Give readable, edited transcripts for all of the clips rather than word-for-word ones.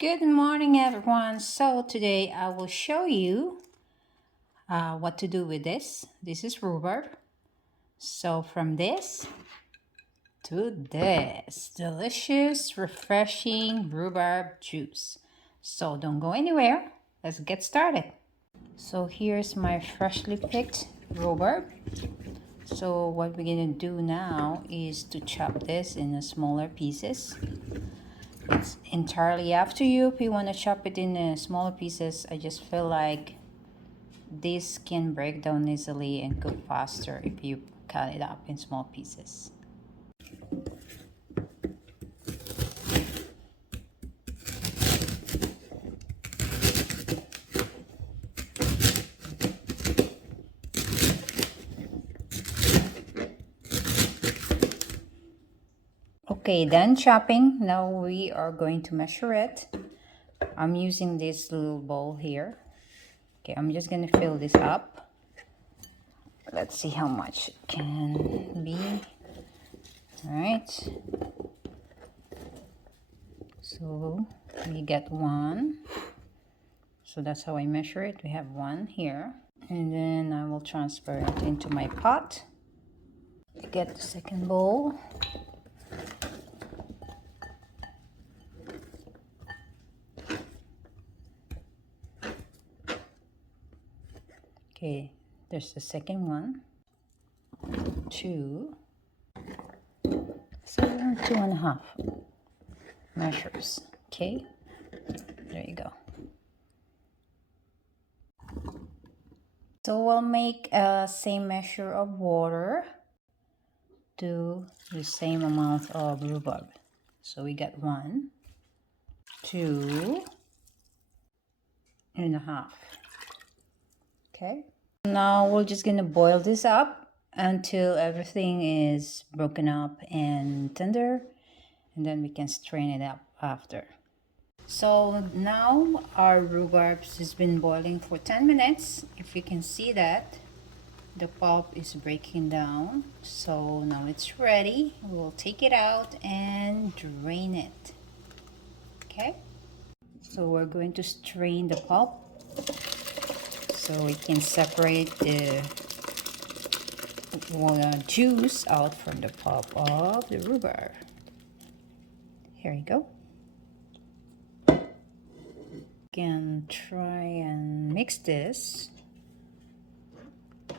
Good morning, everyone. So today I will show you what to do with this. This is rhubarb. So from this to this, delicious, refreshing rhubarb juice. So don't go anywhere. Let's get started. So here's my freshly picked rhubarb. So what we're gonna do now is to chop this in smaller pieces. It's entirely up to you if you want to chop it in smaller pieces. I just feel like this can break down easily and cook faster if you cut it up in small pieces. Okay, done chopping. Now we are going to measure it. I'm using this little bowl here. Okay, I'm just gonna fill this up. Let's see how much it can be. All right. So we get one. So that's how I measure it. We have one here. And then I will transfer it into my pot. Get the second bowl. Okay, there's the second one. 2. So 2.5 measures. Okay, there you go. So we'll make a same measure of water to the same amount of rhubarb. So we got 1, 2.5. Okay. Now we're just gonna boil this up until everything is broken up and tender, and then we can strain it up after. So now our rhubarb has been boiling for 10 minutes. If you can see that, the pulp is breaking down. So now it's ready. We'll take it out and drain it. Okay? So we're going to strain the pulp so we can separate the juice out from the pulp of the rhubarb. Here you go. Can try and mix this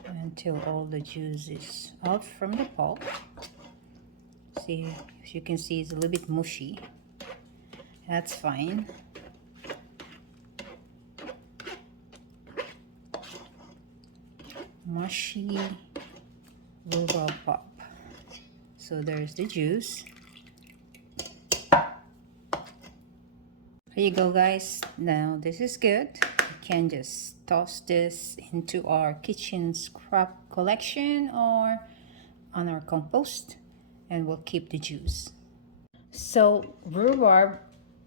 until all the juice is out from the pulp. See, as you can see, it's a little bit mushy. That's fine. Mushy rhubarb pulp. So there's the juice. There you go, guys. Now this is good. We can just toss this into our kitchen scrap collection or on our compost, and we'll keep the juice. So rhubarb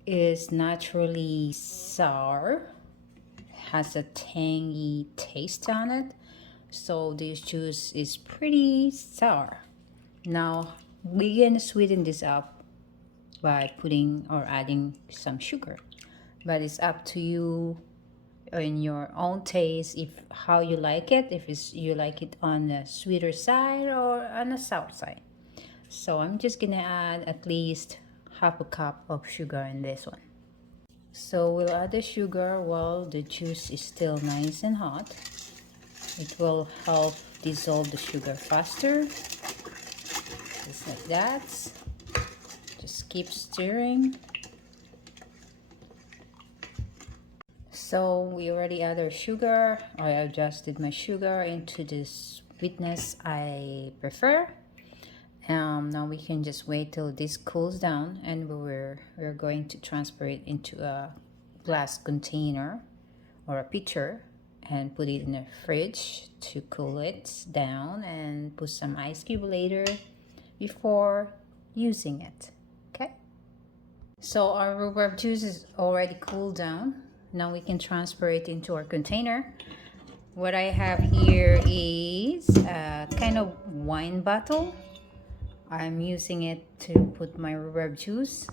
is naturally sour, has a tangy taste on it, so this juice is pretty sour. Now we're gonna sweeten this up by putting or adding some sugar, but it's up to you in your own taste if how you like it, if you like it on the sweeter side or on the sour side. So I'm just gonna add at least half a cup of sugar in this one. So we'll add the sugar while the juice is still nice and hot. It will help dissolve the sugar faster, just like that. Just keep stirring. So we already added our sugar. I adjusted my sugar into the sweetness I prefer. Now we can just wait till this cools down, and we're going to transfer it into a glass container or a pitcher and put it in the fridge to cool it down, and put some ice cube later before using it. Okay, so our rhubarb juice is already cooled down. Now we can transfer it into our container. What I have here is a kind of wine bottle. I'm using it to put my rhubarb juice,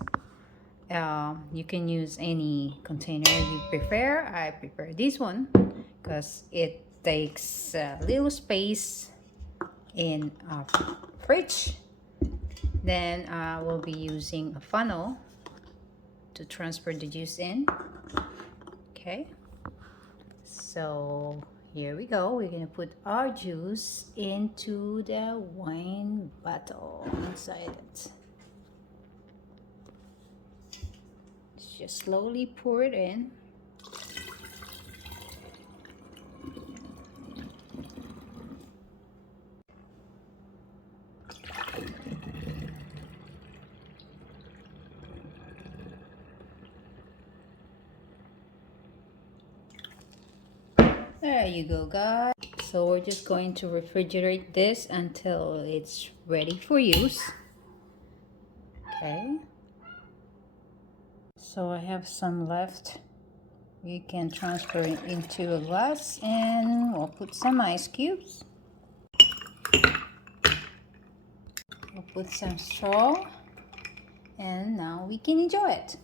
You can use any container you prefer. I prefer this one because it takes little space in a fridge. Then we'll be using a funnel to transfer the juice in. Okay, so here we go. We're gonna put our juice into the wine bottle inside it. Just slowly pour it in. There you go, guys. So we're just going to refrigerate this until it's ready for use. Okay. So I have some left. We can transfer it into a glass and we'll put some ice cubes. We'll put some straw and now we can enjoy it.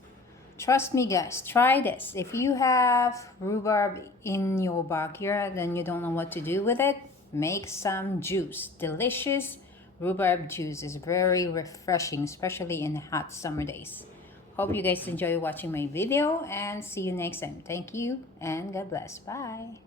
Trust me guys, try this. If you have rhubarb in your backyard and you don't know what to do with it, make some juice. Delicious rhubarb juice is very refreshing, especially in hot summer days. Hope you guys enjoy watching my video and see you next time. Thank you and God bless. Bye.